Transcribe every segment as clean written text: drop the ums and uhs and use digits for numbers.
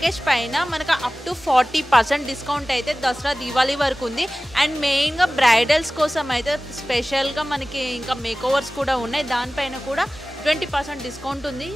Package పైన మనకు up to 40% discount అయితే దసరా దివాళీ వరకు ఉంది. అండ్ మెయిన్గా బ్రైడల్స్ కోసం అయితే స్పెషల్గా మనకి ఇంకా మేకోవర్స్ కూడా ఉన్నాయి, దానిపైన కూడా 20% డిస్కౌంట్ ఉంది.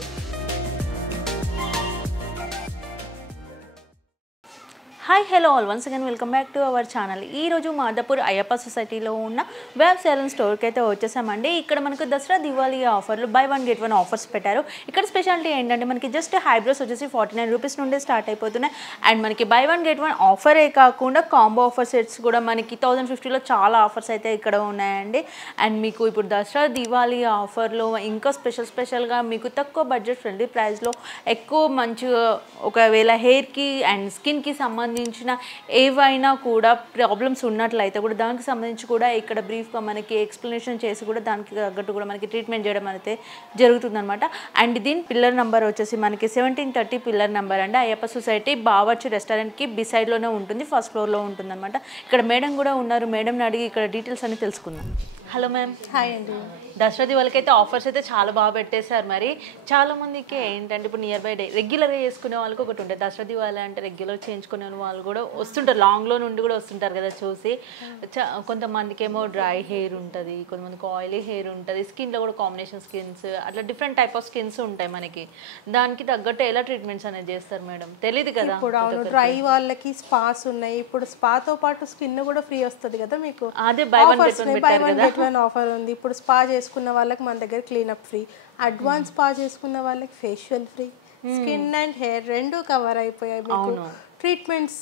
Hi hello all, once again welcome back to our channel. ఈరోజు మాదాపూర్ అయ్యప్ప సొసైటీలో ఉన్న వెబ్ సెలూన్ స్టోర్కి అయితే వచ్చేసామండి. ఇక్కడ మనకు దసరా దివాళీ ఆఫర్లు by one get one offers పెట్టారు. ఇక్కడ స్పెషాలిటీ ఏంటంటే మనకి జస్ట్ హైబ్రోస్ వచ్చేసి 49 రూపీస్ నుండి స్టార్ట్ అయిపోతున్నాయి. అండ్ మనకి బై వన్ గెట్ వన్ ఆఫరే కాకుండా కాంబో ఆఫర్ సెట్స్ కూడా మనకి 1050లో చాలా ఆఫర్స్ అయితే ఇక్కడ ఉన్నాయండి. అండ్ మీకు ఇప్పుడు దసరా దివాళీ ఆఫర్లో ఇంకా స్పెషల్గా మీకు తక్కువ బడ్జెట్ ఫ్రెండ్లీ ప్రైస్లో ఎక్కువ మంచిగా, ఒకవేళ హెయిర్కి అండ్ స్కిన్కి సంబంధించిన ఏవైనా కూడా ప్రాబ్లమ్స్ ఉన్నట్లయితే కూడా దానికి సంబంధించి కూడా ఇక్కడ బ్రీఫ్గా మనకి ఎక్స్ప్లెనేషన్ చేసి కూడా దానికి తగ్గట్టు కూడా మనకి ట్రీట్మెంట్ చేయడం అయితే జరుగుతుందన్నమాట. అండ్ దీని పిల్లర్ నెంబర్ వచ్చేసి మనకి 1730 పిల్లర్ నెంబర్ అండి. అయ్యప్ప సొసైటీ బావర్చి రెస్టారెంట్కి బిసైడ్లోనే ఉంటుంది, ఫస్ట్ ఫ్లోర్లో ఉంటుంది అనమాట. ఇక్కడ మేడం కూడా ఉన్నారు, మేడంని అడిగి ఇక్కడ డీటెయిల్స్ అన్ని తెలుసుకుందాం. Hello ma'am. హాయ్ అండి. దసరా దివాళీకి అయితే ఆఫర్స్ అయితే చాలా బాగా పెట్టేశారు. మరి చాలా మందికి ఏంటంటే ఇప్పుడు నియర్ బై రెగ్యులర్గా చేసుకునే వాళ్ళకి ఒకటి ఉంటుంది, దసరా దివాళీ అంటే రెగ్యులర్ చేయించుకునే వాళ్ళు కూడా వస్తుంటారు, లాంగ్లో నుండి కూడా వస్తుంటారు కదా చూసి. కొంతమందికి ఏమో డ్రై హెయిర్ ఉంటుంది, కొంతమందికి ఆయిలీ హెయిర్ ఉంటుంది, స్కిన్లో కూడా కాంబినేషన్ స్కిన్స్, అట్లా డిఫరెంట్ టైప్ ఆఫ్ స్కిన్స్ ఉంటాయి మనకి. దానికి తగ్గట్టు ఎలా ట్రీట్మెంట్స్ అనేది చేస్తారు మేడం? తెలియదు కదా. ఇప్పుడు అవును, డ్రై వాళ్ళకి స్పాస్ ఉన్నాయి. ఇప్పుడు స్పాతో పాటు స్కిన్ కూడా ఫ్రీ వస్తుంది కదా మీకు. అదే by one get one offer ఉంది. ఇప్పుడు స్పా చేసుకున్న వాళ్ళకి మన దగ్గర క్లీనప్ ఫ్రీ, అడ్వాన్స్ స్పా చేసుకున్న వాళ్ళకి facial free, skin and hair రెండు కవర్ అయిపోయాయి మీకు. ట్రీట్మెంట్స్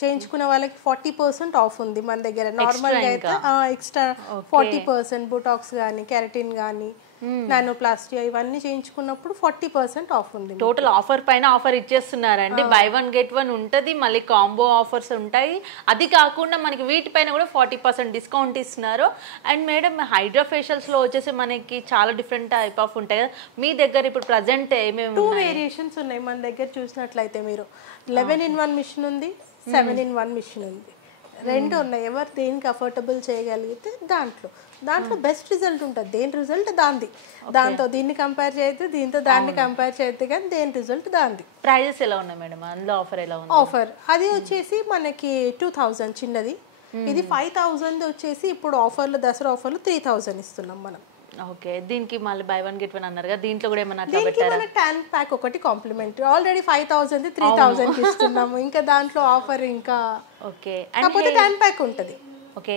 చేయించుకున్న వాళ్ళకి 40% ఆఫ్ ఉంది మన దగ్గర. నార్మల్గా అయితే ఎక్స్ట్రా 40%, బొటాక్స్ కానీ, కెరటిన్ కానీ, నానోప్లాస్టీ ఇవన్నీ చేయించుకున్నప్పుడు 40% ఆఫ్ ఉంది. టోటల్ ఆఫర్ పైన ఆఫర్ ఇచ్చేస్తున్నారండి. బై వన్ గెట్ వన్ ఉంటుంది, మళ్ళీ కాంబో ఆఫర్స్ ఉంటాయి. అది కాకుండా మనకి వీటిపైన కూడా 40% డిస్కౌంట్ ఇస్తున్నారు. అండ్ మేడం, హైడ్రా ఫేషియల్స్లో వచ్చేసి మనకి చాలా డిఫరెంట్ టైప్ ఆఫ్ ఉంటాయి కదా, మీ దగ్గర ఇప్పుడు ప్రజెంట్ ఏమేమి 2 వేరియేషన్స్ ఉన్నాయి మన దగ్గర. చూసినట్లయితే మీరు 11-in-1 మిషన్ ఉంది, 7-in-1 మిషన్ ఉంది, రెండు ఉన్నాయి. ఎవరు దేనికి అఫోర్డబుల్ చేయగలిగితే దాంట్లో బెస్ట్ రిజల్ట్ ఉంటుంది. దేని రిజల్ట్ దాంది. దాంతో దీన్ని కంపేర్ చేయొద్దు, దీంతో దాన్ని కంపేర్ చేయొద్దు, కానీ దేని రిజల్ట్ దాంది. ప్రైజెస్ ఎలా ఉన్నాయి మేడం? అందులో ఆఫర్ ఎలా ఉంది? ఆఫర్ అది వచ్చేసి మనకి 2000 చిన్నది, ఇది 5000 వచ్చేసి ఇప్పుడు ఆఫర్లు, దసరా ఆఫర్లు 3000 ఇస్తున్నాం మనం. ఓకే, దీనికి మళ్ళీ బై వన్ గెట్ వన్ అన్నారు కదా, దీంట్లో కూడా ఏమన్నా మన ట్యాన్ ప్యాక్ ఒకటి కాంప్లిమెంటరీ. ఆల్రెడీ 5000 3000 ఇస్తున్నాము, ఇంకా దాంట్లో ఆఫర్ ఇంకా. ఓకే, కాకపోతే ట్యాన్ ప్యాక్ ఉంటుంది. ఓకే,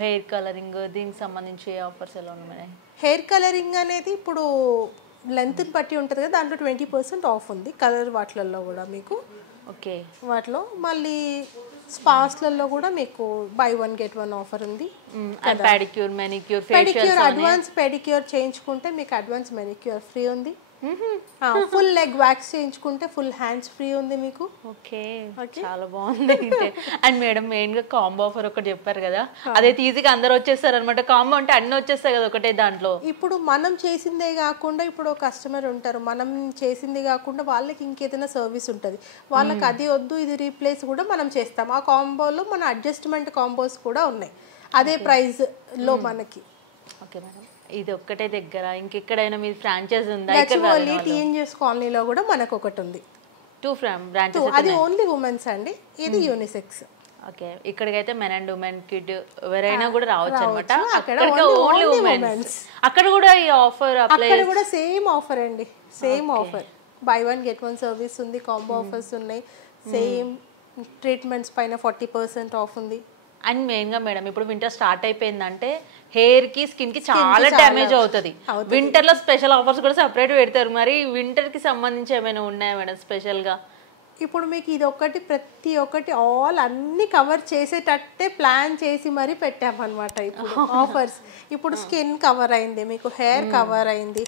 హెయిర్ కలరింగ్ దీనికి సంబంధించి ఆఫర్స్ ఎలా ఉన్నాయి? హెయిర్ కలరింగ్ అనేది ఇప్పుడు లెంత్ బట్టి ఉంటుంది కదా, దాంట్లో 20% ఆఫ్ ఉంది. కలర్ వాటిలలో కూడా మీకు. ఓకే, వాటిలో మళ్ళీ స్పాస్లలో కూడా మీకు buy one get one offer ఉంది. Pedicure, manicure, facial, advance pedicure చేయించుకుంటే మీకు అడ్వాన్స్ మెనిక్యూర్ ఫ్రీ ఉంది. ఫుల్ లెగ్ వ్యాక్స్ చేయించుకుంటే ఫుల్ హ్యాండ్స్ ఫ్రీ ఉంది మీకు. ఓకే, చాలా బాగుంది అయితే. అండ్ మేడం, మెయిన్ గా కాంబో ఆఫర్ ఒకటి చెప్పారు కదా, అదైతే ఈజీగా అందరు వచ్చేస్తారు అనమాట. కాంబో అంటే అన్ని వచ్చేస్తాయి కదా ఒకటే దాంట్లో. ఇప్పుడు మనం చేసిందే కాకుండా ఇప్పుడు కస్టమర్ ఉంటారు, మనం చేసింది కాకుండా వాళ్ళకి ఇంకేదైనా సర్వీస్ ఉంటుంది, వాళ్ళకి అది వద్దు ఇది రీప్లేస్ కూడా మనం చేస్తాం. ఆ కాంబోలో మన అడ్జస్ట్మెంట్ కాంబోస్ కూడా ఉన్నాయి అదే ప్రైస్ లో మనకి. ఓకే మేడం, ఇది ఒక్కటే దగ్గర ఇంకెక్కడైనా మీ ఫ్రాంచైజ్ ఉందా? టీఎన్జిఎస్ కాలనీలో కూడా మనకు ఒకటి ఉంది, 2 బ్రాంచెస్. అది ఓన్లీ ఉమెన్స్ అండి, ఇది యూనిసెక్స్. ఓకే, ఇక్కడికైతే మెన్ అండ్ ఉమెన్ కిడ్ ఎవరైనా కూడా రావచ్చు అనమాట. అక్కడ ఓన్లీ ఉమెన్స్. అక్కడ కూడా ఈ ఆఫర్ అప్లై, అక్కడ కూడా సేమ్ ఆఫర్ అండి, same offer. By one get one service ఉంది, కాంబో ఆఫర్స్ ఉన్నాయి, సేమ్ ట్రీట్మెంట్స్ పైన 40% ఆఫ్ ఉంది. అండ్ మెయిన్గా మేడం, ఇప్పుడు వింటర్ స్టార్ట్ అయిపోయిందంటే హెయిర్కి స్కిన్కి చాలా డ్యామేజ్ అవుతుంది. వింటర్లో స్పెషల్ ఆఫర్స్ కూడా సపరేట్ పెడతారు. మరి వింటర్కి సంబంధించి ఏమైనా ఉన్నాయా మేడం స్పెషల్గా? ఇప్పుడు మీకు ఇది ఒకటి, ప్రతి ఒక్కటి అన్ని కవర్ చేసేటట్టే ప్లాన్ చేసి మరీ పెట్టామన్నమాట ఇప్పుడు ఆఫర్స్. ఇప్పుడు స్కిన్ కవర్ అయింది, మీకు హెయిర్ కవర్ అయింది,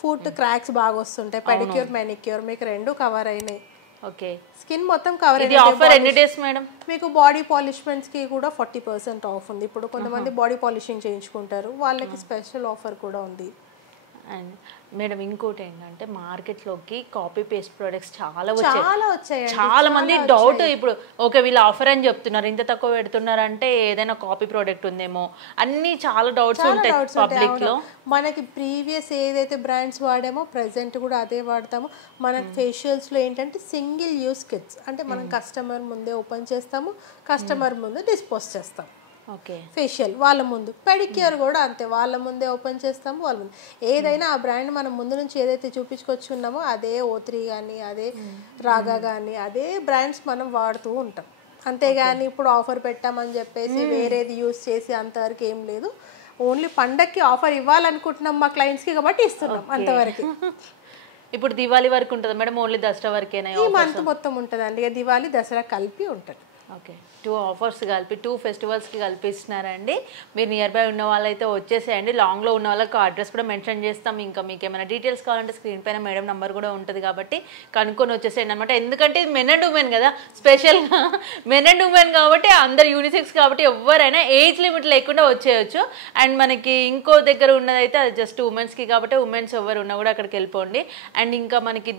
ఫుట్ క్రాక్స్ బాగా వస్తుంటాయి, పెడిక్యూర్ మెనిక్యూర్ మీకు రెండు కవర్ అయినాయి. ఓకే, స్కిన్ మొత్తం కవర్ అయింది. ఆఫర్ ఎన్ని డేస్ మేడం? మీకు బాడీ పాలిష్మెంట్స్ కి కూడా 40% ఆఫ్ ఉంది. ఇప్పుడు కొంతమంది బాడీ పాలిషింగ్ చేయించుకుంటారు, వాళ్ళకి స్పెషల్ ఆఫర్ కూడా ఉంది. అండ్ మేడం ఇంకోటి ఏంటంటే మార్కెట్లోకి కాపీ పేస్ట్ ప్రొడక్ట్స్ చాలా వచ్చాయి. చాలా మంది డౌట్ ఇప్పుడు ఓకే వీళ్ళు ఆఫర్ అని చెప్తున్నారు, ఇంత తక్కువ పెడుతున్నారు అంటే ఏదైనా కాపీ ప్రోడక్ట్ ఉందేమో అన్ని చాలా డౌట్స్ ఉంటాయి పబ్లిక్ లో. మనకి ప్రీవియస్ ఏదైతే బ్రాండ్స్ వాడామో ప్రెసెంట్ కూడా అదే వాడతాము. మనకి ఫేషియల్స్ లో ఏంటంటే సింగిల్ యూస్ కిట్స్, అంటే మనం కస్టమర్ ముందే ఓపెన్ చేస్తాము, కస్టమర్ ముందు డిస్పోజ్ చేస్తాం. ఓకే, ఫేషియల్ వాళ్ళ ముందు, పెడిక్యూర్ కూడా అంతే వాళ్ళ ముందే ఓపెన్ చేస్తాము, వాళ్ళ ముందు. ఏదైనా ఆ బ్రాండ్ మనం ముందు నుంచి ఏదైతే చూపించుకొచ్చున్నామో అదే O3 కానీ అదే రాగా కానీ అదే బ్రాండ్స్ మనం వాడుతూ ఉంటాం. అంతేగాని ఇప్పుడు ఆఫర్ పెట్టామని చెప్పేసి వేరేది యూస్ చేసి అంతవరకు ఏం లేదు. ఓన్లీ పండక్కి ఆఫర్ ఇవ్వాలనుకుంటున్నాం మా క్లయింట్స్కి కాబట్టి ఇస్తున్నాం అంతవరకు. ఇప్పుడు దివాళీ వరకు ఉంటుంది మేడం, ఓన్లీ దసరా వరకేనా? ఈ మంత్ మొత్తం ఉంటుందండి, ఇక దివాళీ దసరా కలిపి ఉంటుంది. ఓకే, 2 ఆఫర్స్ కలిపి 2 ఫెస్టివల్స్కి కల్పిస్తున్నారండి. మీరు నియర్ బై ఉన్న వాళ్ళైతే వచ్చేసేయండి. లాంగ్లో ఉన్న వాళ్ళకి అడ్రస్ కూడా మెన్షన్ చేస్తాం. ఇంకా మీకు ఏమైనా డీటెయిల్స్ కావాలంటే స్క్రీన్ పైన మేడం నెంబర్ కూడా ఉంటుంది కాబట్టి కనుక్కొని వచ్చేసేయండి అనమాట. ఎందుకంటే ఇది మెన్ అండ్ ఉమెన్ కదా, స్పెషల్గా మెన్ అండ్ ఉమెన్ కాబట్టి అందరు యూనిసెక్స్ కాబట్టి ఎవరైనా ఏజ్ లిమిట్ లేకుండా వచ్చేయచ్చు. అండ్ మనకి ఇంకో దగ్గర ఉన్నదైతే అది జస్ట్ ఉమెన్స్కి కాబట్టి ఉమెన్స్ ఎవరు ఉన్నా కూడా అక్కడికి వెళ్ళిపోండి. అండ్ ఇంకా మనకి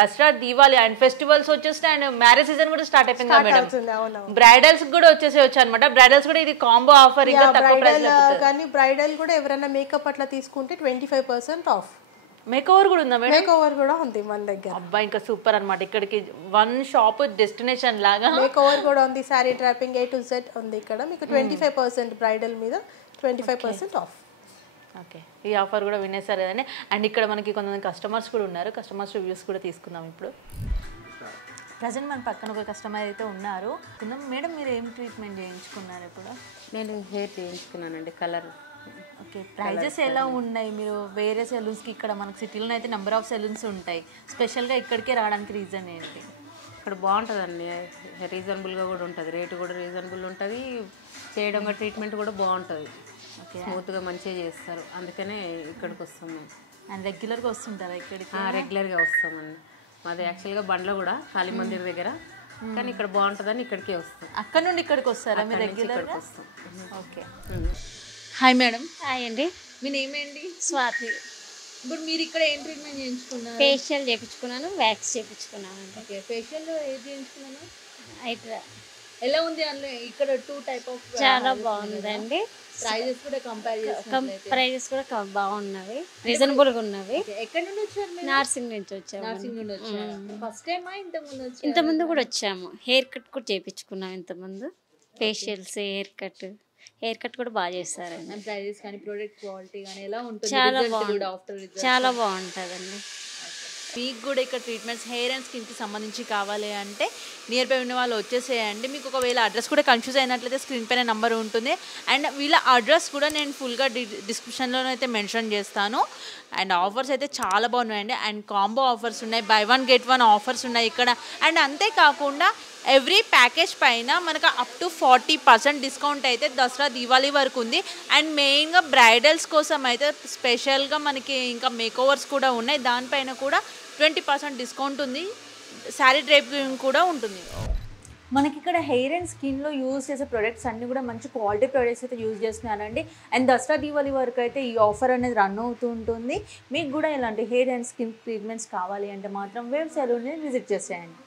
దసరా దీవాళి అండ్ ఫెస్టివల్స్ వచ్చేస్తే అండ్ మ్యారేజ్ సీజన్ కూడా స్టార్ట్ అయిపోయింది కదా మేడం. బ్రైడల్స్ కూడా వచ్చేసేయచ్చు అనమాట. బ్రైడల్స్ కూడా ఇది కాంబో ఆఫర్, ఇంకా తక్కువ ప్రైస్ లో. కానీ బ్రైడల్ కూడా ఎవరైనా మేకప్ అట్లా తీసుకుంటే 25% ఆఫ్. మేక్ ఓవర్ కూడా ఉందా మేడం? మేక్ ఓవర్ కూడా ఉంది మన దగ్గర. అబ్బా ఇంకా సూపర్ అనమాట. ఇక్కడికి వన్ షాప్ డెస్టినేషన్ లాగా మేక్ ఓవర్ కూడా ఉంది, sorry dropping A to Z ఉంది ఇక్కడ. మీకు 25% బ్రైడల్ మీద 25% ఆఫ్. ఓకే, ఈ ఆఫర్ కూడా వినేసారు కదండి. అండ్ ఇక్కడ మనకి కొంతమంది కస్టమర్స్ కూడా ఉన్నారు, కస్టమర్స్ రివ్యూస్ కూడా తీసుకుందాం ఇప్పుడు. ప్రజెంట్ మన పక్కన ఒక కస్టమర్ అయితే ఉన్నారు. మేడం మీరు ఏం ట్రీట్మెంట్ చేయించుకున్నారు ఇప్పుడు? నేను హెయిర్ చేయించుకున్నానండి, కలర్. ఓకే, ప్రైజెస్ ఎలా ఉన్నాయి? మీరు వేరే సెలూన్స్కి ఇక్కడ మనకి సిటీలో అయితే నెంబర్ ఆఫ్ సెలూన్స్ ఉంటాయి, స్పెషల్గా ఇక్కడికే రావడానికి రీజన్ ఏంటి? ఇక్కడ బాగుంటుందండి, రీజనబుల్గా కూడా ఉంటుంది, రేటు కూడా రీజనబుల్ ఉంటుంది, చేయడం కూడా ట్రీట్మెంట్ కూడా బాగుంటుంది, స్మూత్గా మంచిగా చేస్తారు. అందుకనే ఇక్కడికి వస్తాం మేము. అండ్ రెగ్యులర్గా వస్తుంటారా ఇక్కడికి? రెగ్యులర్గా వస్తామండి. మాది యాక్చువల్గా బండ్ల కూడా కాళీ మందిర్ దగ్గర, కానీ ఇక్కడ బాగుంటుందని ఇక్కడికే వస్తాం. అక్కడ నుండి ఇక్కడికి వస్తారా మీరు రెగ్యులర్గా? వస్తాం. Okay, hi madam. హాయ్ అండి, మీ నేమ్ ఏంటి? స్వాతి. ఇప్పుడు మీరు ఇక్కడ ఏం ట్రీట్మెంట్ చేయించుకున్నారు? ఫేషియల్ చేయించుకున్నాను, వ్యాక్స్ చేయించుకున్నాను అండి. ఓకే, ఫేషియల్ ఏది చేయించుకున్నాను? అయితే ఎలా ఉంది అందులో? ఇక్కడ 2 టైప్ ఆఫ్ చాలా బాగుందండి. ప్రైజెస్ కూడా కంపేర్ చేసినట్లయితే ప్రైజెస్ కూడా బాగున్నవి, రీజనబుల్గా ఉన్నవి. ఎక్కడి నుండి వచ్చారు మీరు? నార్సింగ్ నుంచి వచ్చాము. నర్సింగ్ నుండి వచ్చారు. ఫస్ట్ టైమా ఇంతకుముందు వచ్చారు? ఇంతకుముందు కూడా వచ్చాము, హెయిర్ కట్ కూడా చేయించుకున్నాం ఇంతకుముందు. ఫేషియల్స్, హెయిర్ కట్ కూడా బాగా చేస్తారండి. ప్రైజెస్ కానీ ప్రొడక్ట్ క్వాలిటీ కానీ ఎలా ఉంటుంది? చాలా బాగుంటుంది, చాలా బాగుంటుందండి. మీకు కూడా ఇక్కడ ట్రీట్మెంట్స్ హెయిర్ అండ్ స్కిన్కి సంబంధించి కావాలి అంటే నియర్ బై ఉన్న వాళ్ళు వచ్చేసేయండి. మీకు ఒకవేళ అడ్రస్ కూడా కన్ఫ్యూజ్ అయినట్లయితే స్క్రీన్ పైన నెంబర్ ఉంటుంది. అండ్ వీళ్ళ అడ్రస్ కూడా నేను ఫుల్గా డిస్క్రిప్షన్లోనే అయితే మెన్షన్ చేస్తాను. అండ్ ఆఫర్స్ అయితే చాలా బాగున్నాయండి. అండ్ కాంబో ఆఫర్స్ ఉన్నాయి, బై 1 get 1 ఆఫర్స్ ఉన్నాయి ఇక్కడ. అండ్ అంతేకాకుండా ఎవ్రీ ప్యాకేజ్ పైన మనకు అప్ టు 40% డిస్కౌంట్ అయితే దసరా దీవాళీ వరకు ఉంది. అండ్ మెయిన్గా బ్రైడల్స్ కోసం అయితే స్పెషల్గా మనకి ఇంకా మేకోవర్స్ కూడా ఉన్నాయి, దానిపైన కూడా 20% డిస్కౌంట్ ఉంది. శారీ డ్రైపింగ్ కూడా ఉంటుంది. మనకి ఇక్కడ హెయిర్ అండ్ స్కిన్లో యూజ్ చేసే ప్రొడక్ట్స్ అన్నీ కూడా మంచి క్వాలిటీ ప్రొడక్ట్స్ అయితే యూజ్ చేస్తున్నారండి. అండ్ దసరా దీవాళీ వరకు అయితే ఈ ఆఫర్ అనేది రన్ అవుతూ ఉంటుంది. మీకు కూడా ఇలాంటి హెయిర్ అండ్ స్కిన్ ట్రీట్మెంట్స్ కావాలి అంటే మాత్రం వేవ్ సెలూన్ని విజిట్ చేసేయండి.